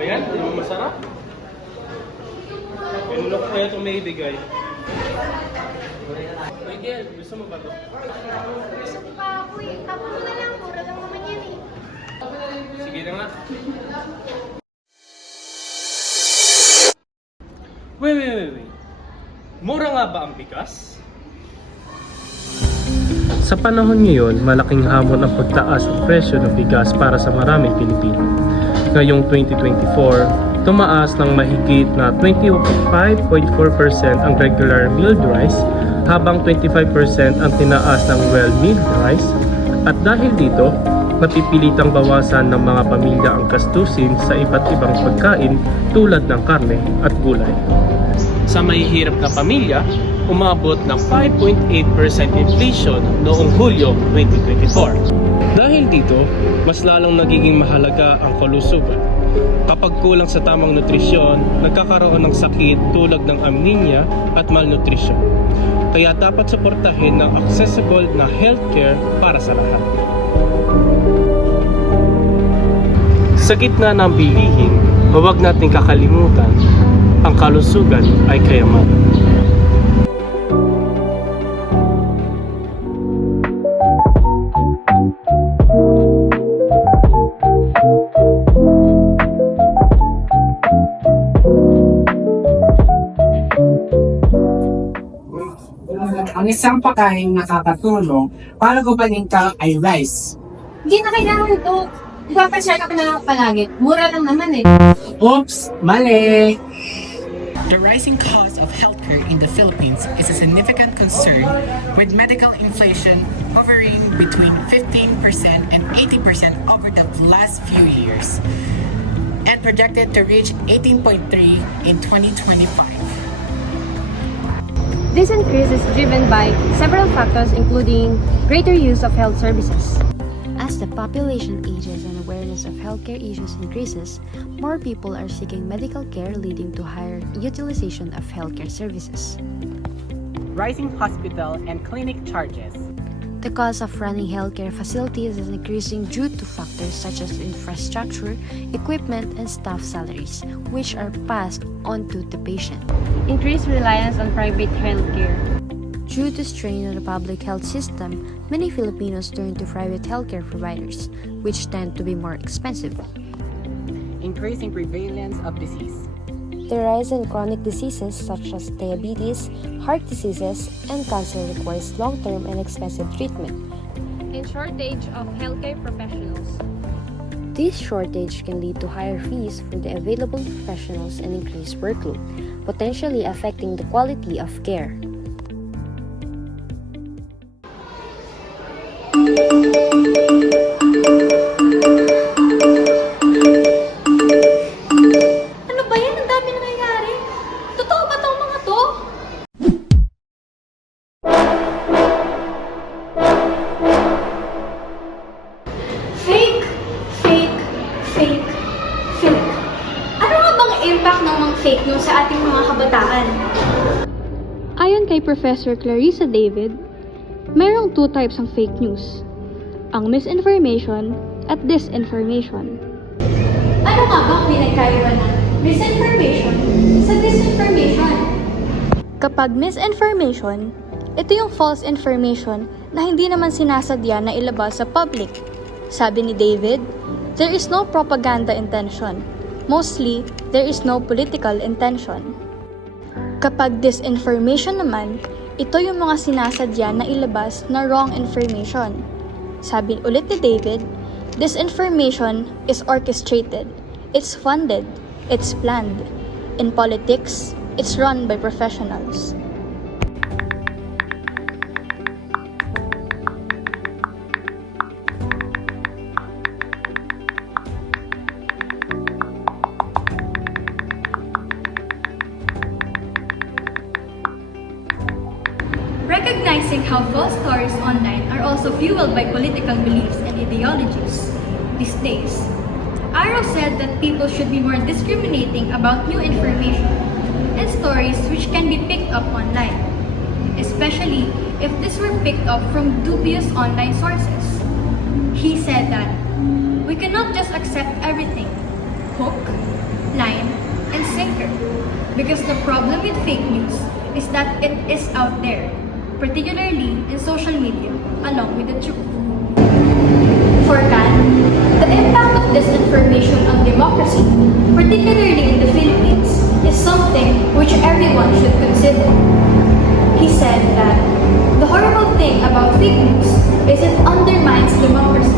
Ayan, di mo masarap? Ano ko kaya itong may ibigay? Miguel, gusto mo ba ito? Gusto ko pa ako eh. Tapos mo na lang. Mura lang naman yan eh. Sige na nga. Wait. Mura nga ba ang bigas? Sa panahon ngayon, malaking hamon ang pagtaas ng presyo ng bigas para sa maraming Pilipino. Ngayong 2024, tumaas ng mahigit na 25.4% ang regular milled rice habang 25% ang tinaas ng well-milled rice at dahil dito, napipilitang bawasan ng mga pamilya ang gastusin sa iba't ibang pagkain tulad ng karne at gulay. Sa mahihirap na pamilya, umabot ng 5.8% inflation noong Hulyo 2024. Dahil dito, mas lalong nagiging mahalaga ang kalusugan. Kapag kulang sa tamang nutrisyon, nagkakaroon ng sakit tulad ng anemia at malnutrition. Kaya dapat suportahin ng accessible na healthcare para sa lahat. Sa gitna ng bilihin, huwag nating kakalimutan, ang kalusugan ay kayamanan. Ang isang pagkain nakakatulong para gumaling ka ay rice. Hindi na kailangan ito. Ipapacheck up na lang palagi. Mura lang naman eh. Oops! Mali! The rising cost of healthcare in the Philippines is a significant concern, with medical inflation hovering between 15% and 80% over the last few years, and projected to reach 18.3% in 2025. This increase is driven by several factors including greater use of health services. As the population ages and awareness of healthcare issues increases, more people are seeking medical care, leading to higher utilization of healthcare services. Rising hospital and clinic charges. The cost of running healthcare facilities is increasing due to factors such as infrastructure, equipment, and staff salaries, which are passed on to the patient. Increased reliance on private healthcare. Due to strain on the public health system, many Filipinos turn to private healthcare providers, which tend to be more expensive. Increasing prevalence of disease. The rise in chronic diseases such as diabetes, heart diseases, and cancer requires long-term and expensive treatment. And shortage of healthcare professionals. This shortage can lead to higher fees for the available professionals and increased workload, potentially affecting the quality of care. Ano ba yan? Ang dami nangyayari. Totoo ba tong mga to? Fake. Ano nga bang impact ng mga fake news sa ating mga kabataan? Ayon kay Professor Clarissa David, mayroong two types ng fake news, ang misinformation at disinformation. Ano nga ba ang pinagkaiba ng misinformation sa disinformation? Kapag misinformation, ito yung false information na hindi naman sinasadya na ilabas sa public. Sabi ni David, there is no propaganda intention. Mostly, there is no political intention. Kapag disinformation naman, ito yung mga sinasadya na ilabas na wrong information. Sabi ulit ni David, disinformation is orchestrated, it's funded, it's planned. In politics, it's run by professionals. Recognizing how false stories online are also fueled by political beliefs and ideologies these days, Arrow said that people should be more discriminating about new information and stories which can be picked up online, especially if this were picked up from dubious online sources. He said that we cannot just accept everything, hook, line, and sinker, because the problem with fake news is that it is out there, particularly in social media, along with the truth. For Khan, the impact of disinformation on democracy, particularly in the Philippines, is something which everyone should consider. He said that the horrible thing about fake news is it undermines democracy,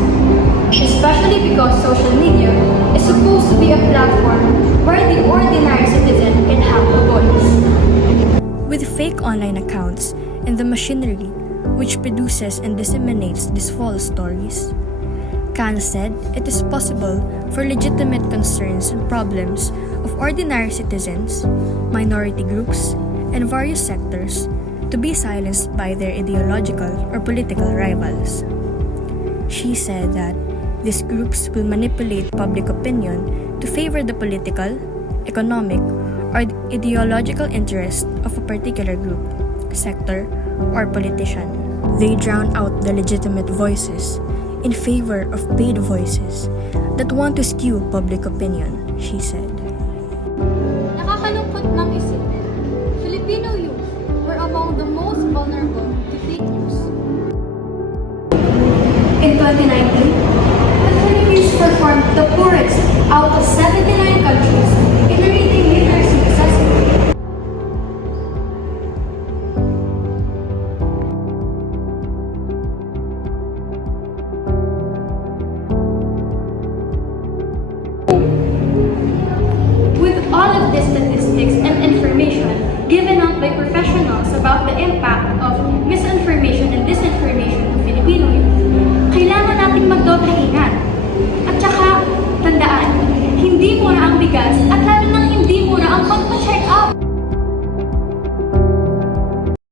especially because social media is supposed to be a platform where the ordinary citizen can have a voice. With fake online accounts and the machinery which produces and disseminates these false stories, Khan said it is possible for legitimate concerns and problems of ordinary citizens, minority groups, and various sectors to be silenced by their ideological or political rivals. She said that these groups will manipulate public opinion to favor the political, economic, or ideological interest of a particular group, sector, or politician. They drown out the legitimate voices in favor of paid voices that want to skew public opinion, she said. Nakakalungkot ng isipin, Filipino youth were among the most vulnerable to fake news. In 2019, the Philippines performed the poorest out of 79 countries in a reading literacy assessment. With all of these statistics and information given out by professionals about the impact of misinformation and disinformation to Filipino youth, kailangan nating magdoble ingat. At saka, tandaan, hindi mura ang bigas at